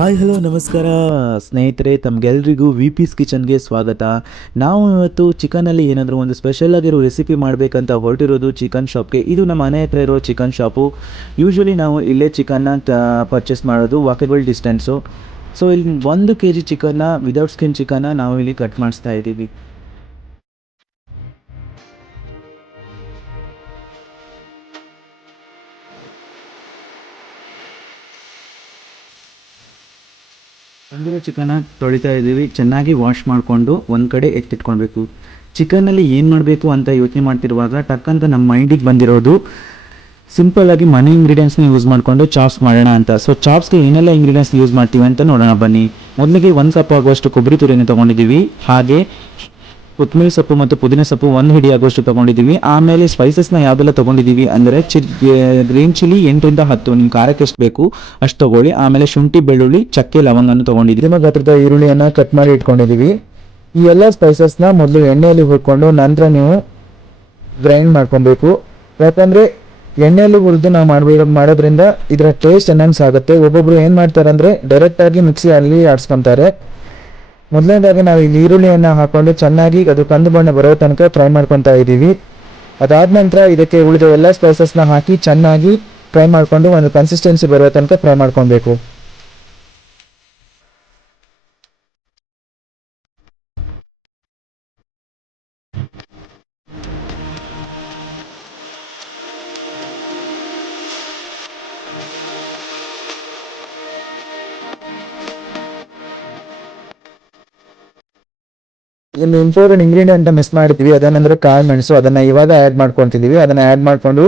Hi hello ನಮಸ್ಕಾರ ಸ್ನೇಹಿತರೆ, ತಮಗೆಲ್ರಿಗೂ V piece ಕಿಚನ್ಗೆ ಸ್ವಾಗತ. ನಾವು ಇವತ್ತು ಚಿಕನಲ್ಲಿ ಏನಾದರೂ ಒಂದು ಸ್ಪೆಷಲ್ ಆಗಿರೋ ರೆಸಿಪಿ ಮಾಡಬೇಕಂತ ಹೊರಟಿರೋದು ಚಿಕನ್ ಶಾಪ್ಗೆ. ಇದು ನಮ್ಮ ಮನೆ ಹತ್ರ ಇರೋ ಚಿಕನ್ ಶಾಪು. ಯೂಶ್ವಲಿ ನಾವು ಇಲ್ಲೇ ಚಿಕನ್ನ ಪರ್ಚೇಸ್ ಮಾಡೋದು, ವಾಕೇಬಲ್ ಡಿಸ್ಟೆನ್ಸು. ಸೊ ಇಲ್ಲಿ 1 kg ಚಿಕನ್ನ ವಿದೌಟ್ ಸ್ಕಿನ್ ಚಿಕನ್ನ ನಾವು ಇಲ್ಲಿ ಕಟ್ ಮಾಡಿಸ್ತಾ ಇದ್ದೀವಿ. ತಂದಿರೋ ಚಿಕನ್ನ ತೊಳಿತಾ ಇದ್ದೀವಿ. ಚೆನ್ನಾಗಿ ವಾಶ್ ಮಾಡಿಕೊಂಡು ಒಂದು ಕಡೆ ಎತ್ತಿಟ್ಕೊಳ್ಬೇಕು. ಚಿಕನ್ನಲ್ಲಿ ಏನು ಮಾಡಬೇಕು ಅಂತ ಯೋಚನೆ ಮಾಡ್ತಿರುವಾಗ ಟಕ್ಕಂತ ನಮ್ಮ ಮೈಂಡಿಗೆ ಬಂದಿರೋದು ಸಿಂಪಲ್ಲಾಗಿ ಮನೆ ಇಂಗ್ರೀಡಿಯೆಂಟ್ಸ್ನ ಯೂಸ್ ಮಾಡಿಕೊಂಡು ಚಾಪ್ಸ್ ಮಾಡೋಣ ಅಂತ. ಸೊ ಚಾಪ್ಸ್ಗೆ ಏನೆಲ್ಲ ಇಂಗ್ರೀಡಿಯೆಂಟ್ಸ್ ಯೂಸ್ ಮಾಡ್ತೀವಿ ಅಂತ ನೋಡೋಣ ಬನ್ನಿ. ಮೊದಲಿಗೆ 1 ಕಪ್ ಆಗುವಷ್ಟು ಕೊಬ್ಬರಿ ತುರಿಯನ್ನು ತೊಗೊಂಡಿದ್ದೀವಿ. ಹಾಗೆ ಕೊತ್ತಂಬರಿ ಸೊಪ್ಪು ಮತ್ತು ಪುದೀನ ಸೊಪ್ಪು 1 ಹಿಡಿ ಆಗುವಷ್ಟು ತೊಗೊಂಡಿದ್ದೀವಿ. ಆಮೇಲೆ ಸ್ಪೈಸಸ್ನ ಯಾವುದೆಲ್ಲ ತೊಗೊಂಡಿದ್ದೀವಿ ಅಂದರೆ ಗ್ರೀನ್ ಚಿಲ್ಲಿ 8ರಿಂದ 10, ನಿಮ್ಮ ಖಾರಕ್ಕೆ ಎಷ್ಟು ಬೇಕು ಅಷ್ಟು ತೊಗೊಳ್ಳಿ. ಆಮೇಲೆ ಶುಂಠಿ, ಬೆಳ್ಳುಳ್ಳಿ, ಚಕ್ಕೆ, ಲವಂಗನ್ನು ತೊಗೊಂಡಿದ್ದೀವಿ. ನಿಮ್ಮ ಗಾತ್ರದ ಈರುಳ್ಳಿಯನ್ನು ಕಟ್ ಮಾಡಿ ಇಟ್ಕೊಂಡಿದ್ದೀವಿ. ಈ ಎಲ್ಲ ಸ್ಪೈಸಸ್ನ ಮೊದಲು ಎಣ್ಣೆಯಲ್ಲಿ ಹುರ್ಕೊಂಡು ನಂತರ ನೀವು ಗ್ರೈಂಡ್ ಮಾಡ್ಕೊಬೇಕು. ಯಾಕಂದರೆ ಎಣ್ಣೆಯಲ್ಲಿ ಹುರಿದು ನಾವು ಮಾಡೋದ್ರಿಂದ ಇದರ ಟೇಸ್ಟ್ ಚೆನ್ನಾಗಿ ಆಗುತ್ತೆ. ಒಬ್ಬೊಬ್ರು ಏನು ಮಾಡ್ತಾರೆ ಅಂದರೆ ಡೈರೆಕ್ಟಾಗಿ ಮಿಕ್ಸಿಯಲ್ಲಿ ಆಡಿಸ್ಕೊತಾರೆ. ಮೊದಲನೇದಾಗಿ ನಾವು ಇಲ್ಲಿ ಈರುಳ್ಳಿಯನ್ನು ಹಾಕ್ಕೊಂಡು ಚೆನ್ನಾಗಿ ಅದು ಕಂದು ಬಣ್ಣ ಬರೋ ತನಕ ಫ್ರೈ ಮಾಡ್ಕೊತಾ ಇದ್ದೀವಿ. ಅದಾದ ನಂತರ ಇದಕ್ಕೆ ಉಳಿದ ಎಲ್ಲ ಸ್ಪೈಸಸ್ನ ಹಾಕಿ ಚೆನ್ನಾಗಿ ಫ್ರೈ ಮಾಡಿಕೊಂಡು ಒಂದು ಕನ್ಸಿಸ್ಟೆನ್ಸಿ ಬರೋ ತನಕ ಫ್ರೈ ಮಾಡ್ಕೊಬೇಕು. ಇಲ್ಲಿ ಇಂಪಾರ್ಟೆಂಟ್ ಇಂಗ್ರೀಡಿಯೆಂಟ್ ಮಿಸ್ ಮಾಡಿದ್ವಿ, ಅದೇನಂದ್ರೆ ಕಾಳು ಮೆಣಸು. ಅದನ್ನು ಇವಾಗ ಆ್ಯಡ್ ಮಾಡ್ಕೊತಿದ್ದೀವಿ. ಅದನ್ನು ಆ್ಯಡ್ ಮಾಡಿಕೊಂಡು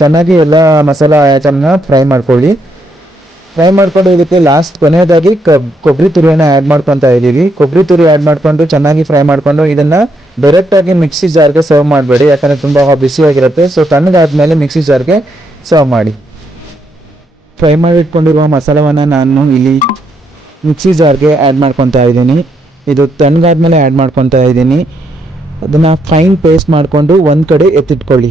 ಚೆನ್ನಾಗಿ ಎಲ್ಲ ಮಸಾಲ ಐಟಮ್ನ ಫ್ರೈ ಮಾಡ್ಕೊಳ್ಳಿ. ಫ್ರೈ ಮಾಡ್ಕೊಂಡು ಇದಕ್ಕೆ ಲಾಸ್ಟ್ ಕೊನೆಯದಾಗಿ ಕೊಬ್ಬರಿ ತುರಿಯನ್ನು ಆ್ಯಡ್ ಮಾಡ್ಕೊತಾ ಇದ್ದೀವಿ. ಕೊಬ್ಬರಿ ತುರಿ ಆ್ಯಡ್ ಮಾಡಿಕೊಂಡು ಚೆನ್ನಾಗಿ ಫ್ರೈ ಮಾಡಿಕೊಂಡು ಇದನ್ನು ಡೈರೆಕ್ಟಾಗಿ ಮಿಕ್ಸಿ ಜಾರ್ಗೆ ಸರ್ವ್ ಮಾಡಬೇಡಿ, ಯಾಕಂದರೆ ತುಂಬ ಬಿಸಿಯಾಗಿರುತ್ತೆ. ಸೊ ತಣ್ಣಗಾದ್ಮೇಲೆ ಮಿಕ್ಸಿ ಜಾರ್ಗೆ ಸರ್ವ್ ಮಾಡಿ. ಫ್ರೈ ಮಾಡಿಟ್ಕೊಂಡಿರುವ ಮಸಾಲವನ್ನು ನಾನು ಇಲ್ಲಿ ಮಿಕ್ಸಿ ಜಾರ್ಗೆ ಆ್ಯಡ್ ಮಾಡ್ಕೊತಾ ಇದ್ದೀನಿ. ಇದು ತಣ್ಣಗಾದ್ಮೇಲೆ ಆ್ಯಡ್ ಮಾಡ್ಕೊತಾ ಇದ್ದೀನಿ. ಅದನ್ನು ಫೈನ್ ಪೇಸ್ಟ್ ಮಾಡಿಕೊಂಡು ಒಂದು ಕಡೆ ಎತ್ತಿಟ್ಕೊಳ್ಳಿ.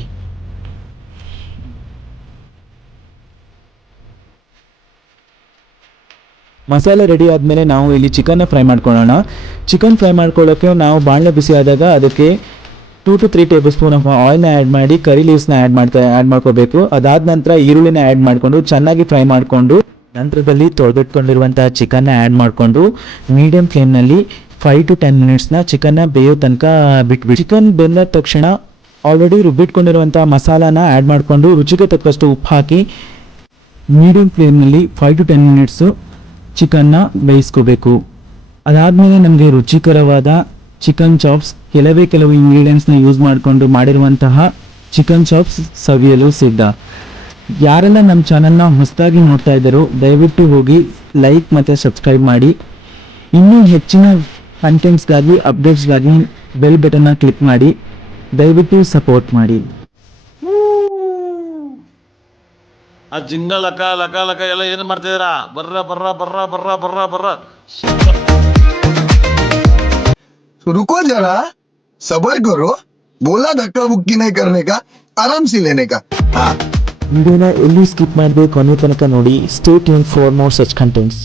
ಮಸಾಲೆ ರೆಡಿ ಆದಮೇಲೆ ನಾವು ಇಲ್ಲಿ ಚಿಕನ್ನ ಫ್ರೈ ಮಾಡ್ಕೊಳ್ಳೋಣ. ಚಿಕನ್ ಫ್ರೈ ಮಾಡ್ಕೊಳ್ಳೋಕ್ಕೆ ನಾವು ಬಾಣಲೆ ಬಿಸಿ ಆದಾಗ ಅದಕ್ಕೆ 2 to 3 ಟೇಬಲ್ ಸ್ಪೂನ್ ಆಫ್ ಆಯಿಲ್ನ ಆ್ಯಡ್ ಮಾಡಿ ಕರಿ ಲೀವ್ಸ್ನ ಆ್ಯಡ್ ಮಾಡ್ಕೋಬೇಕು. ಅದಾದ ನಂತರ ಈರುಳ್ಳಿನ ಆ್ಯಡ್ ಮಾಡಿಕೊಂಡು ಚೆನ್ನಾಗಿ ಫ್ರೈ ಮಾಡಿಕೊಂಡು ನಂತರದಲ್ಲಿ ತೊಳೆದಿಟ್ಕೊಂಡಿರುವಂಥ ಚಿಕನ್ನ ಆ್ಯಡ್ ಮಾಡಿಕೊಂಡು ಮೀಡಿಯಂ ಫ್ಲೇಮ್ನಲ್ಲಿ 5 to 10 ಮಿನಿಟ್ಸ್ನ ಚಿಕನ್ನ ಬೇಯೋ ತನಕ ಬಿಟ್ಬಿಡಿ. ಚಿಕನ್ ಬೆಂದ ತಕ್ಷಣ ಆಲ್ರೆಡಿ ರುಬ್ಬಿಟ್ಕೊಂಡಿರುವಂಥ ಮಸಾಲಾನ ಆ್ಯಡ್ ಮಾಡಿಕೊಂಡು ರುಚಿಗೆ ತಕ್ಕಷ್ಟು ಉಪ್ಪು ಹಾಕಿ ಮೀಡಿಯಂ ಫ್ಲೇಮ್ನಲ್ಲಿ 5 to 10 ಮಿನಿಟ್ಸು ಚಿಕನ್ನ ಬೇಯಿಸ್ಕೋಬೇಕು. ಅದಾದಮೇಲೆ ನಮಗೆ ರುಚಿಕರವಾದ ಚಿಕನ್ ಚಾಪ್ಸ್, ಕೆಲವು ಇಂಗ್ರೀಡಿಯೆಂಟ್ಸ್ನ ಯೂಸ್ ಮಾಡಿಕೊಂಡು ಮಾಡಿರುವಂತಹ ಚಿಕನ್ ಚಾಪ್ಸ್ ಸವಿಯಲು ಸಿದ್ಧ. ಯಾರೆಲ್ಲ ನಮ್ಮ ಚಾನಲ್ನ ಹೊಸದಾಗಿ ನೋಡ್ತಾ ಇದ್ದಾರೋ ದಯವಿಟ್ಟು ಹೋಗಿ ಲೈಕ್ ಮತ್ತು ಸಬ್ಸ್ಕ್ರೈಬ್ ಮಾಡಿ. ಇನ್ನೂ ಹೆಚ್ಚಿನ ಕಂಟೆಂಟ್ಸ್ಗಾಗಿ, ಅಪ್ಡೇಟ್ಸ್ಗಾಗಿ ಬೆಲ್ ಬಟನ್ನ ಕ್ಲಿಕ್ ಮಾಡಿ. ದಯವಿಟ್ಟು ಸಪೋರ್ಟ್ ಮಾಡಿ. ಆ ಜಿಂಗ ಲಕ ಲಕ ಲಕ ಎಲ್ಲ ಏನು ಮಾಡ್ತಿದ್ದೀರಾ? ಬರ್ರ ಬರ್ರ ಬರ್ರ ಬರ್ರ ಬರ್ರ ಬರ್ರ. रुको जरा, सबर करो. बोला धक्का बुक्की नहीं करने का, आराम से लेने का. हाँ. ವಿಡಿಯೋನ ಎಲ್ಲಿ ಸ್ಕಿಪ್ ಮಾಡದೆ ಕೊನೆ ತನಕ ನೋಡಿ. Stay tune for more such contents.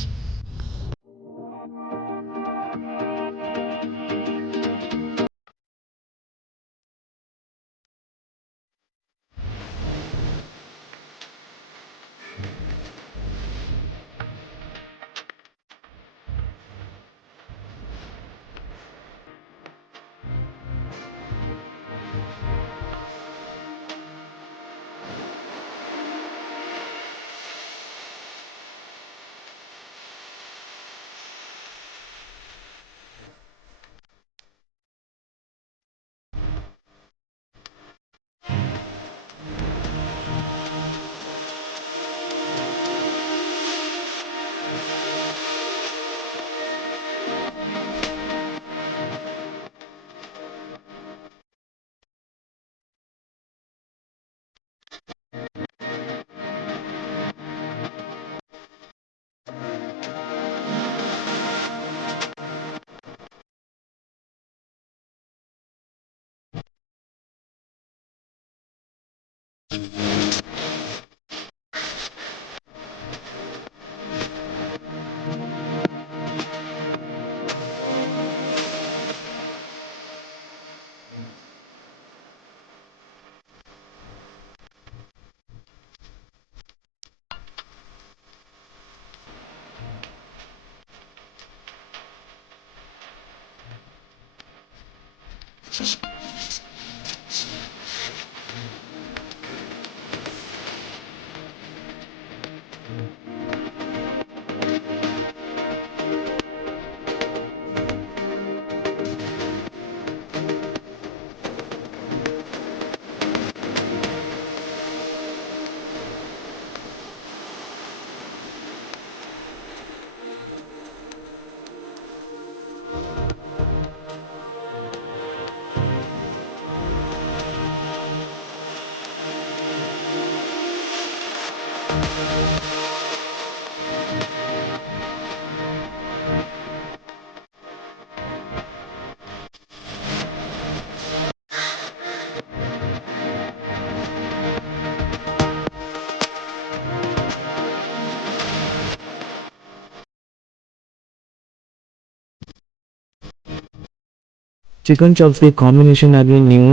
Chicken ಚಾಪ್ಸ್ಗೆ ಕಾಂಬಿನೇಷನ್ ಆಗಿ ನೀವು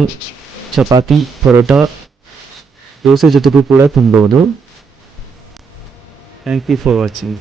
ಚಪಾತಿ ಪರೋಟ ದೋಸೆ ಜೊತೆಗೂ ಕೂಡ ತಿನ್ಬೋದು. Thank you for watching.